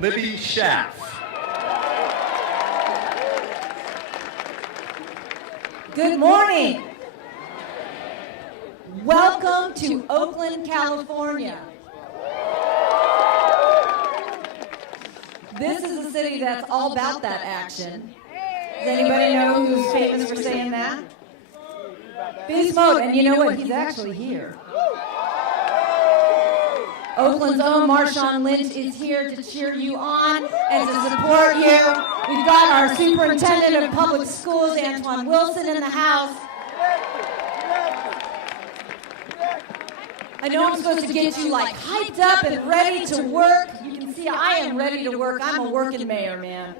Libby Schaff. Good morning. Welcome to Oakland, California. This is a city that's all about that action. Does anybody know who's famous for saying that? Beast Mode, and you know what? He's actually here. Oakland's own Marshawn Lynch is here to cheer you on and to support you. We've got our superintendent of public schools, Antoine Wilson, in the house. I know I'm supposed to get you like hyped up and ready to work. You can see I am ready to work. I'm a working mayor, man.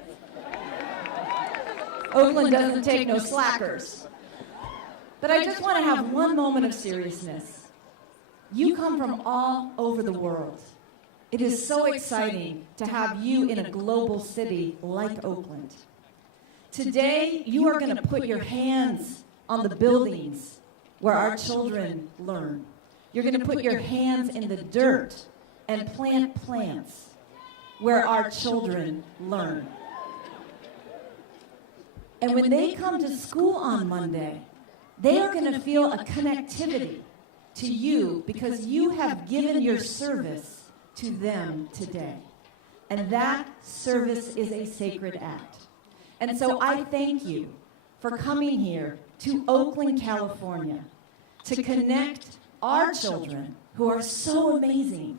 Oakland doesn't take no slackers. But I just want to have one moment of seriousness. You come from all over the world. It is so exciting to have you in a global city like Oakland. Today, you are going to put your hands on the buildings where our children learn. You're going to put your hands in the dirt and plant plants where our children learn. And when they come to school on Monday, they are going to feel a connectivity to you because you have given your service to them today. And that service is a sacred act. And so I thank you for coming here to Oakland, California, to connect our children who are so amazing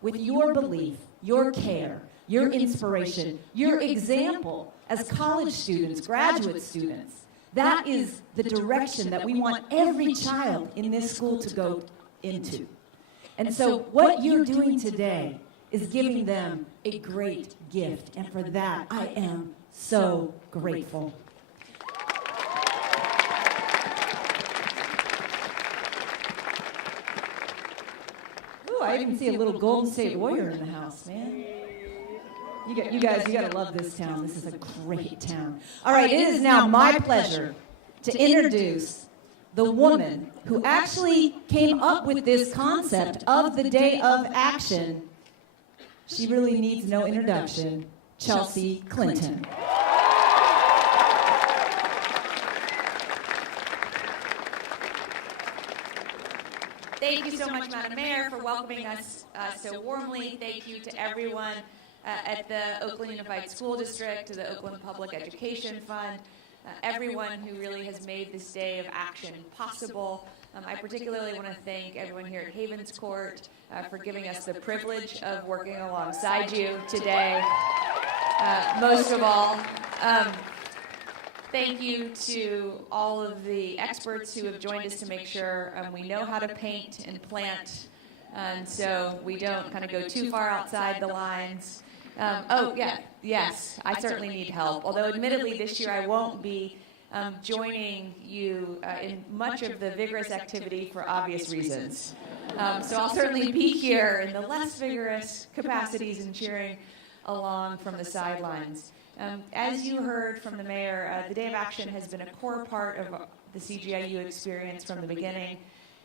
with your belief, your care, your inspiration, your example as college students, graduate students. That is the direction that we want every child in this school to go into. And so what you're doing today is giving them a great gift. And for that, I am so grateful. Ooh, I even see a little Golden State Warrior in the house, man. You guys, you gotta love this town. This is a great town. All right, it is now my pleasure to introduce the woman who actually came up with this concept of the Day of Action. She really needs no introduction, Chelsea Clinton. Thank you so much, Madam Mayor, for welcoming us so warmly. Thank you to everyone at the Oakland Unified School District, to the Oakland Public Education Fund, everyone who really has made this day of action possible. I particularly want to thank everyone here at Havenscourt for giving us the privilege of working alongside you today. Most of all, thank you to all of the experts who have joined us to make sure we know how to paint and plant, and so we don't kind of go too far outside the lines. Yes, I certainly need help. Although admittedly this year I won't be joining you in much of the vigorous activity for obvious reasons. So I'll certainly be here in the less vigorous capacities and cheering along from the sidelines. As you heard from the mayor, the Day of Action has been a core part of the CGIU experience from the beginning,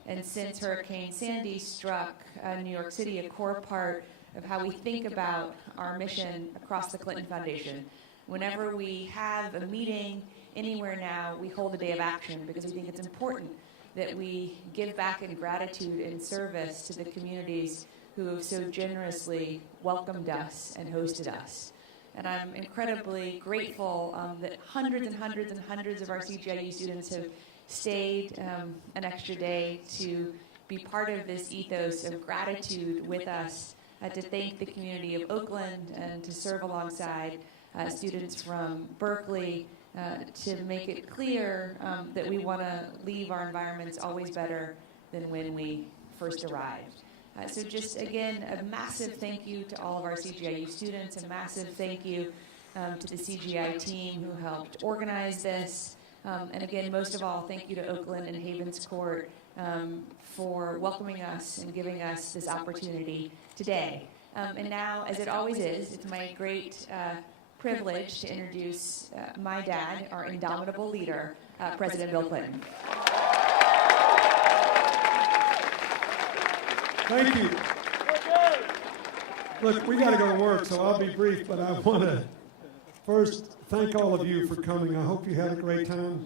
and since Hurricane Sandy struck New York City, a core part of how we think about our mission across the Clinton Foundation. Whenever we have a meeting anywhere now, we hold a Day of Action because we think it's important that we give back in gratitude and service to the communities who have so generously welcomed us and hosted us. And I'm incredibly grateful that hundreds and hundreds and hundreds of our CGIU students have stayed an extra day to be part of this ethos of gratitude with us, to thank the community of Oakland and to serve alongside students from Berkeley to make it clear that we want to leave our environments always better than when we first arrived. So just again, a massive thank you to all of our CGIU students, a massive thank you to the CGI team who helped organize this. And again, most of all, thank you to Oakland and Havenscourt for welcoming us and giving us this opportunity today. And now, as it always is, it's my great privilege to introduce my dad, our indomitable leader, President Bill Clinton. Thank you. Look, we got to go to work, so I'll be brief, but I want to first thank all of you for coming. I hope you had a great time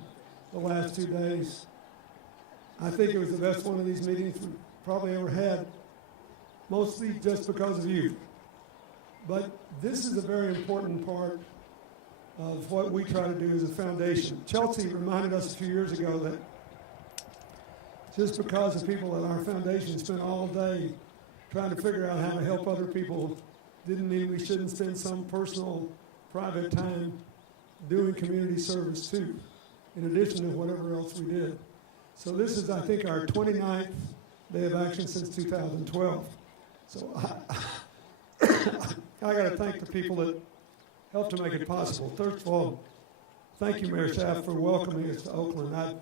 the last 2 days. I think it was the best one of these meetings we probably ever had, mostly just because of you. But this is a very important part of what we try to do as a foundation. Chelsea reminded us a few years ago that just because the people at our foundation spent all day trying to figure out how to help other people didn't mean we shouldn't spend some personal, private time doing community service too, in addition to whatever else we did. So this is, I think, our 29th day of action since 2012. So I got to thank the people that helped to make it possible. First of all, thank you, Mayor Schaaf, for welcoming us to Oakland. I've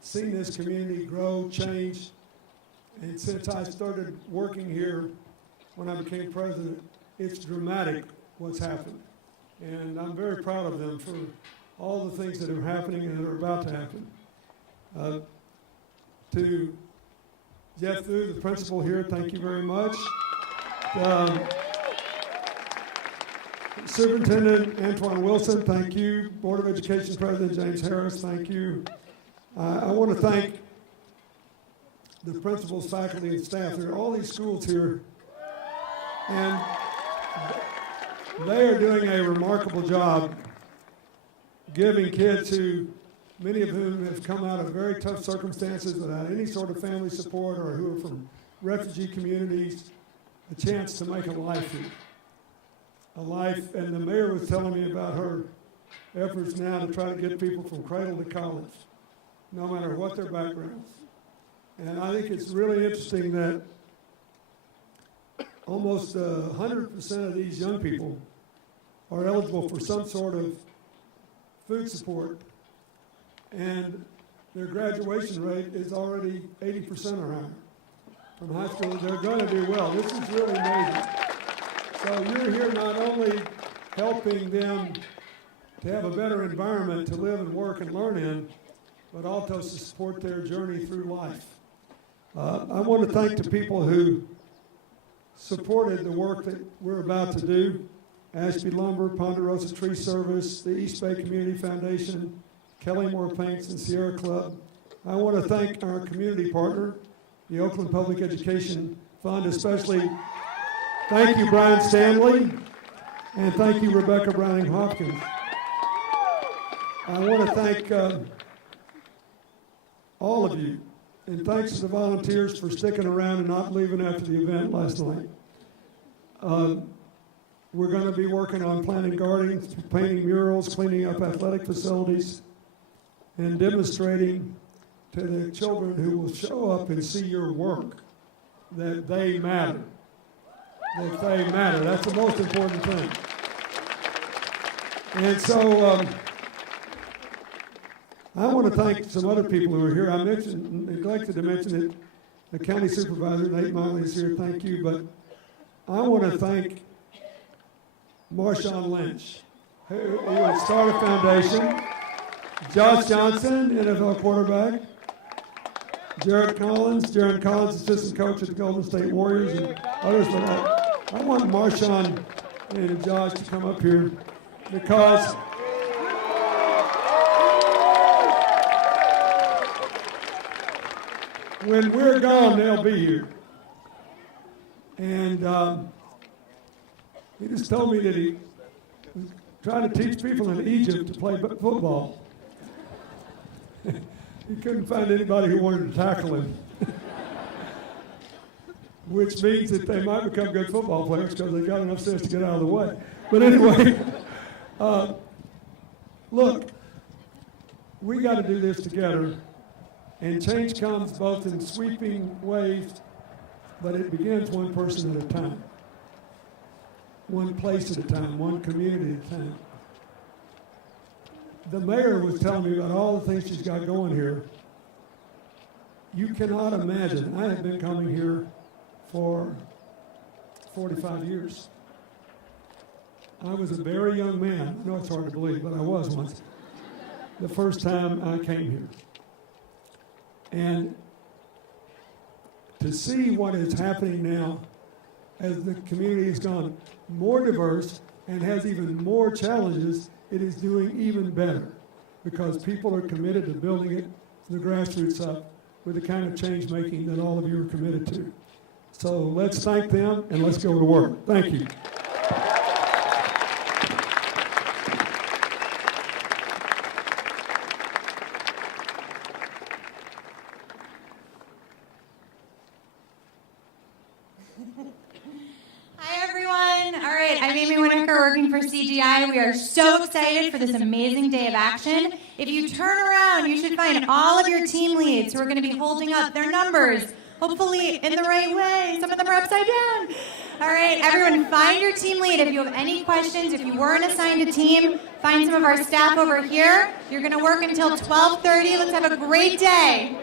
seen this community grow, change, and since I started working here when I became president, it's dramatic what's happened. And I'm very proud of them for all the things that are happening and that are about to happen. To Jeff Thu, the principal here, thank you very much. Superintendent Antoine Wilson, thank you. Board of Education President James Harris, thank you. I want to thank the principals, faculty, and staff. There are all these schools here, and they are doing a remarkable job giving kids who, many of whom have come out of very tough circumstances without any sort of family support or who are from refugee communities, a chance to make a life here. A life, and the mayor was telling me about her efforts now to try to get people from cradle to college, no matter what their backgrounds. And I think it's really interesting that almost 100% of these young people are eligible for some sort of food support, and their graduation rate is already 80% or higher from high school. They're going to do well. This is really amazing. So you're here not only helping them to have a better environment to live and work and learn in, but also to support their journey through life. I want to thank the people who supported the work that we're about to do. Ashby Lumber, Ponderosa Tree Service, the East Bay Community Foundation, Kellymore Paints, and Sierra Club. I want to thank our community partner, the Oakland Public Education Fund, especially. Thank you, Brian Stanley, and thank you, Rebecca Browning Hopkins. I want to thank all of you, and thanks to the volunteers for sticking around and not leaving after the event last night. We're going to be working on planting gardens, painting murals, cleaning up athletic facilities, and demonstrating to the children who will show up and see your work that they matter. That they matter. That's the most important thing. And so I want to thank some other people who are here. I neglected to mention it. The county supervisor, Nate Miley, is here. Thank you. But I want to thank Marshawn Lynch, who would start a foundation. Josh Johnson, NFL quarterback. Jared Collins, assistant coach at the Golden State Warriors, and others. But I want Marshawn and Josh to come up here because when we're gone, they'll be here. And he just told me that he was trying to teach people in Egypt to play football. He couldn't find anybody who wanted to tackle him. Which means that they might become good football players because they've got enough sense to get out of the way. But anyway, look, we got to do this together. And change comes both in sweeping waves, but it begins one person at a time. One place at a time, one community at a time. The mayor was telling me about all the things she's got going here. You cannot imagine. I have been coming here for 45 years. I was a very young man. I know it's hard to believe, but I was once. The first time I came here. And to see what is happening now as the community has gone more diverse and has even more challenges, it is doing even better because people are committed to building it from the grassroots up with the kind of change making that all of you are committed to. So let's thank them and let's go to work. Thank you. Hi, everyone. All right, I'm Amy Winokur working for CGI. We are so excited for this amazing day of action. If you turn around, you should find all of your team leads who are going to be holding up their numbers, hopefully in the right way. Some of them are upside down. All right, everyone, find your team lead. If you have any questions, if you weren't assigned a team, find some of our staff over here. You're going to work until 12:30. Let's have a great day.